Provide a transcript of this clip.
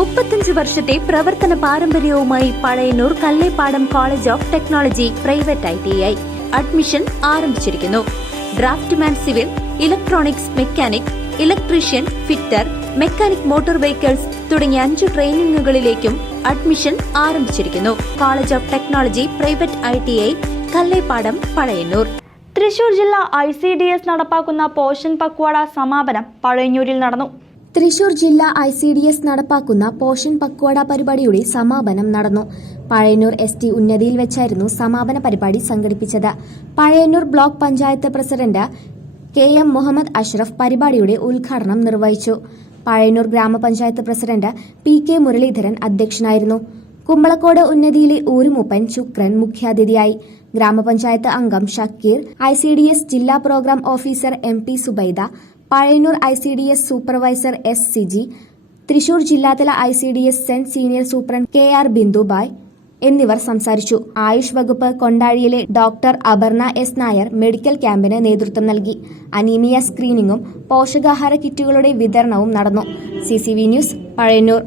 35 വർഷത്തെ പ്രവർത്തന പാരമ്പര്യവുമായി Pazhayannur Kallepadam college of technology private ITI admission ആരംഭിച്ചിരിക്കുന്നു. Draftsman civil, electronics mechanic, electrician, fitter, mechanic motor vehicles തുടങ്ങിയ 5 ട്രെയിനിങ്ങുകളിലേക്കും അഡ്മിഷൻ ആരംഭിച്ചിരിക്കുന്നു. College of technology private ITI Kallepadam, Pazhayannur. Thrissur ജില്ലാ ICDS നടപ്പാക്കുന്ന പോഷൻ പക്വാട സമാപനം പഴയന്നൂരിൽ നടന്നു. തൃശൂർ ജില്ലാ ICDS നടപ്പാക്കുന്ന പോഷൻ പക്വാട പരിപാടിയുടെ സമാപനം നടന്നു. പഴയന്നൂർ ST ഉന്നതിയിൽ വെച്ചായിരുന്നു സമാപന പരിപാടി സംഘടിപ്പിച്ചത്. Pazhayannur block panchayat president KM Muhammad Ashraf പരിപാടിയുടെ ഉദ്ഘാടനം നിർവഹിച്ചു. പഴയന്നൂർ ഗ്രാമപഞ്ചായത്ത് പ്രസിഡന്റ് PK മുരളീധരൻ അധ്യക്ഷനായിരുന്നു. കുമ്പളക്കോട് ഉന്നതിയിലെ ഊരുമൂപ്പൻ ശുക്രൻ മുഖ്യാതിഥിയായി. ഗ്രാമപഞ്ചായത്ത് അംഗം ഷക്കീർ, ICDS ജില്ലാ programme officer MP Subaida, Pazhayannur ICDS supervisor SCG, തൃശൂർ ജില്ലാതല ICDS സെന്റ് സീനിയർ സൂപ്രണ്ട് KR ബിന്ദുബായ് എന്നിവർ സംസാരിച്ചു. ആയുഷ് വകുപ്പ് കൊണ്ടാഴിയിലെ doctor Aparna S Nair medical ക്യാമ്പിന് നേതൃത്വം നൽകി. അനീമിയ സ്ക്രീനിംഗും പോഷകാഹാര കിറ്റുകളുടെ വിതരണവും നടന്നു. CCV news, Pazhayannur.